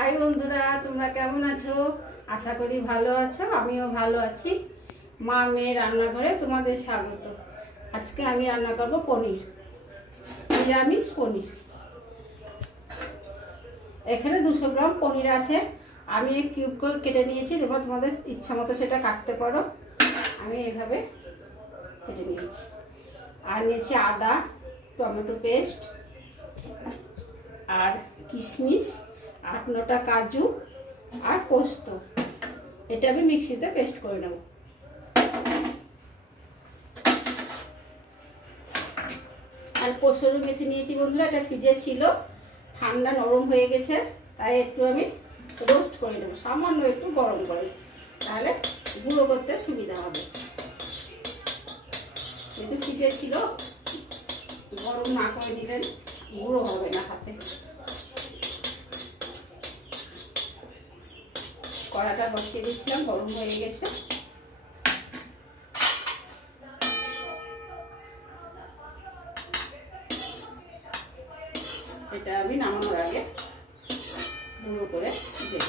High বন্ধুরা, তোমরা কেমন আছো? আশা করি ভালো আছো। আমিও ভালো আছি। মা মেয়ে রান্নাঘরে তোমাদের স্বাগত। আজকে আমি রান্না করব পনির, নিরামিষ পনির। এখানে 200 গ্রাম পনির আছে। আমি কিউব করে কেটে নিয়েছি। তোমরা তোমাদের ইচ্ছা মতো সেটা কাটতে পারো। আমি এইভাবে কেটে নিয়েছি। আর নিয়েছি আদা, টমেটো পেস্ট, আর কিশমিশ, 8-9টা কাজু আর পোস্ত। এটা আমি মিক্সিতে পেস্ট করে নেব। আর কসুরি মেথি নিয়েছি বন্ধুরা, এটা ফ্রিজে ছিল, ঠান্ডা নরম হয়ে গেছে, তাই একটু আমি রোস্ট করে নেব, সামান্য একটু গরম করে, তাহলে গুঁড়ো করতে সুবিধা হবে। যেহেতু ফ্রিজে ছিল, গরম না করে দিলেন গুঁড়ো হবে না হাতে। কড়াটা বসিয়ে দিচ্ছিলাম, গরম হয়ে গেছে। এটা আমি নামানোর আগে গুঁড়ো করে দেব।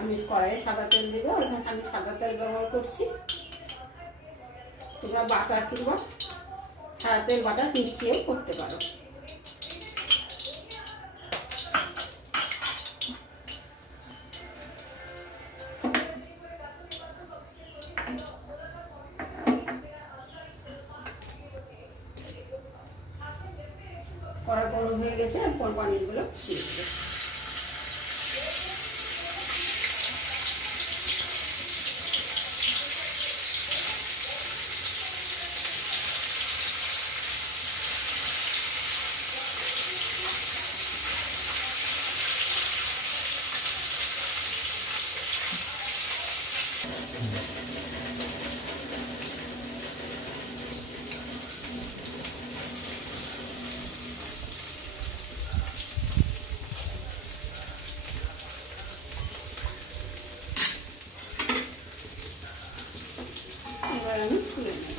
আমি কড়াইয়ে সাদা তেল দেবো। এখানে আমি সাদা তেল ব্যবহার করছি। তোমরা বাটার কিংবা সাদা তেল বাটার মিশিয়েও করতে পারো। কড়া গরম হয়ে গেছে, আমি পনিরগুলো দিয়ে দেবো। এবার আমি তুলে নেব।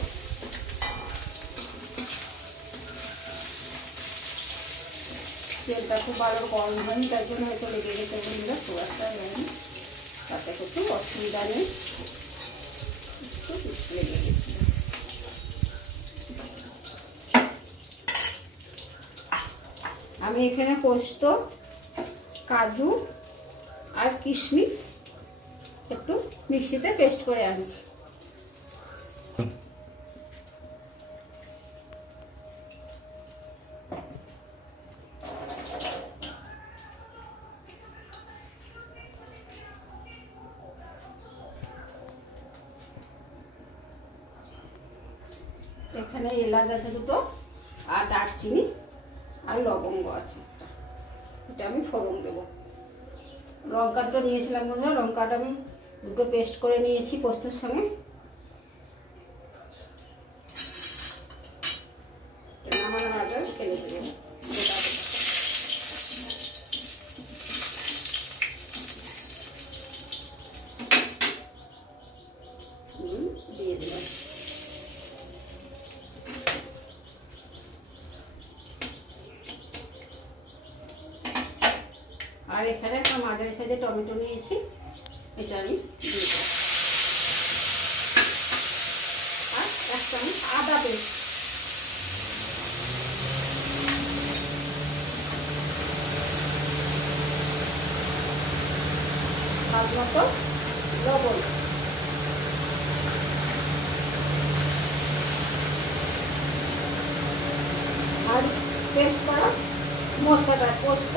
তেলটা খুব ভালো গরম হয়নি, তার জন্য হয়তো লেগে গেছে বন্ধুরা, সোয়াটা হয়নি, তাতে কিছু অসুবিধা নেই। লেগে গেছে। আমি এখানে পোস্ত, কাজু আর কিশমিশ একটু মিক্সিতে পেস্ট করে আনছি। এখানে এলাচ আছে 2টো, আর দারচিনি আর লবঙ্গ আছে। এটা আমি ফোড়ন দেবো। লঙ্কাটা নিয়েছিলাম বন্ধুরা, লঙ্কাটা আমি 2টো পেস্ট করে নিয়েছি পোস্তের সঙ্গে। নামানোর আগে ফেলে দেবো। দিয়ে দিলাম। আর এখানে একটা মাঝারি সাইজের টমেটো নিয়েছি, এটা আমি দিয়ে দেবো। আর 1 চামচ আদা পেস্ট, স্বাদ মতো লবণ, আর পেস্ট করা মশলা, পোস্ত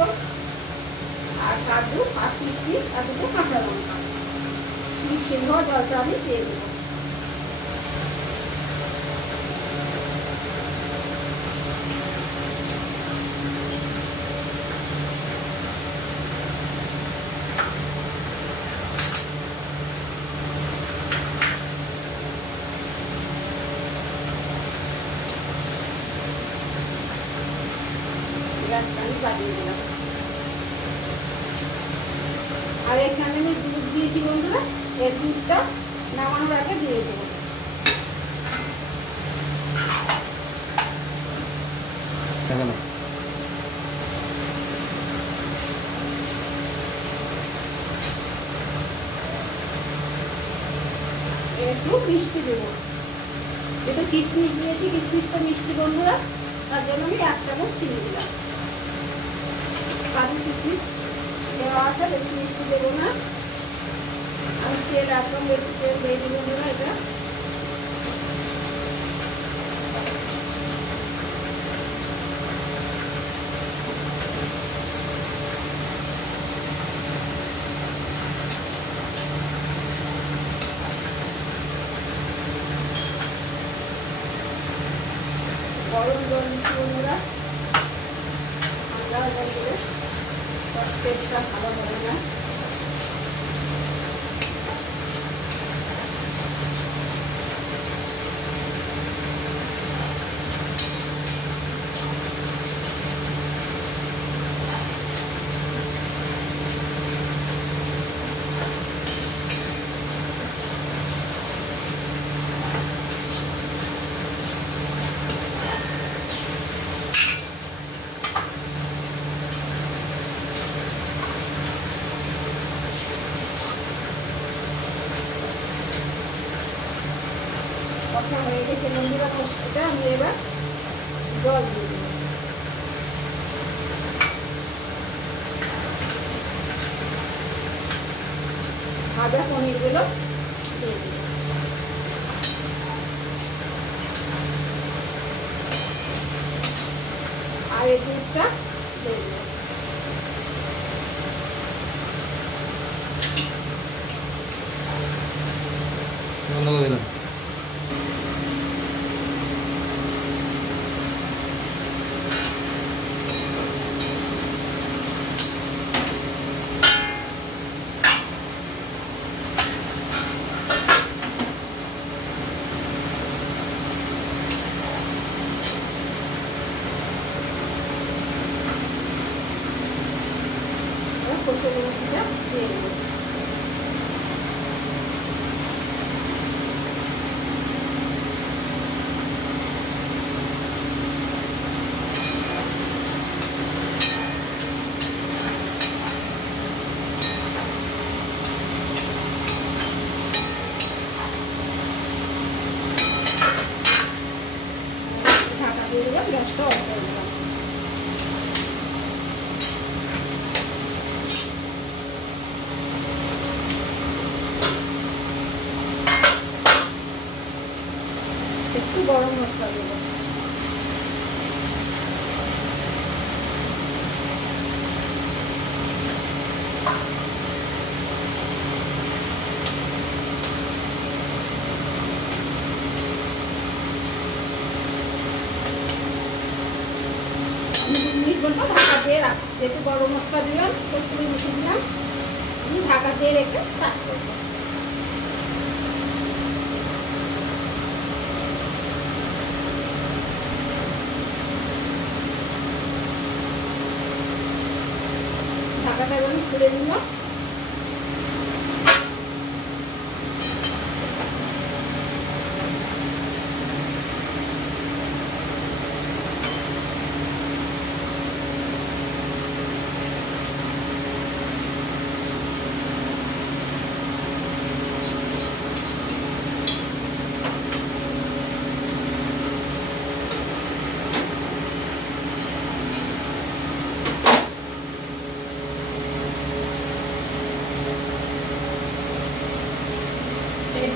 আর কাজু আর কিশমিশ আর 2টো কাঁচা লঙ্কা। মিশিয়ে নেওয়া জলটা আমি দিয়ে দেবো। গ্যাসটা আমি বাড়িয়ে দিলাম। আর এখানে আমি দুধ দিয়েছি বন্ধুরা, এই দুধটা নামানোর আগে দিয়ে দেবো। একটু মিষ্টি দেবো, যেহেতু কিশমিশ দিয়েছি, কিশমিশটা মিষ্টি বন্ধুরা, তার জন্য আমি 1 চামচ চিনি দিলাম। কাজু কিশমিশ দেওয়া আছে, বেশি মিষ্টি দেবো না। আমি তেল একদম বেশি তেল দিয়ে দিব বন্ধুরা। এটা গরম জল দিচ্ছি বন্ধুরা, ঠান্ডা জল দিলে টেস্টটা ভালো হবে না। কষা হয়ে গেছে বন্ধুরা মশলাটা, আমি এবার জল দিয়ে দেবো। ভাজা পনিরগুলো দিয়ে দেবো। আর এই দুধটা দিয়ে দেবো। কষে মশলাটা দিয়ে দেবো। ঢাকা দিয়ে দিলাম, গ্যাসটা অফ করে দিলাম। একটু গরম মশলা দেবো। ঢাকা দিয়ে রাখবো, যেহেতু গরম মশলা দিলাম, কসুরি মেথি দিলাম, আমি ঢাকা দিয়ে রেখে স্টার্ট করবো। ঢাকাটা এবার খুলে নিলাম।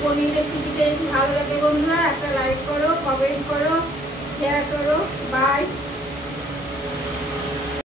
পনির রেসিপিটা যদি ভালো লাগে বন্ধুরা, একটা লাইক করো, কমেন্ট করো, শেয়ার করো। বাই।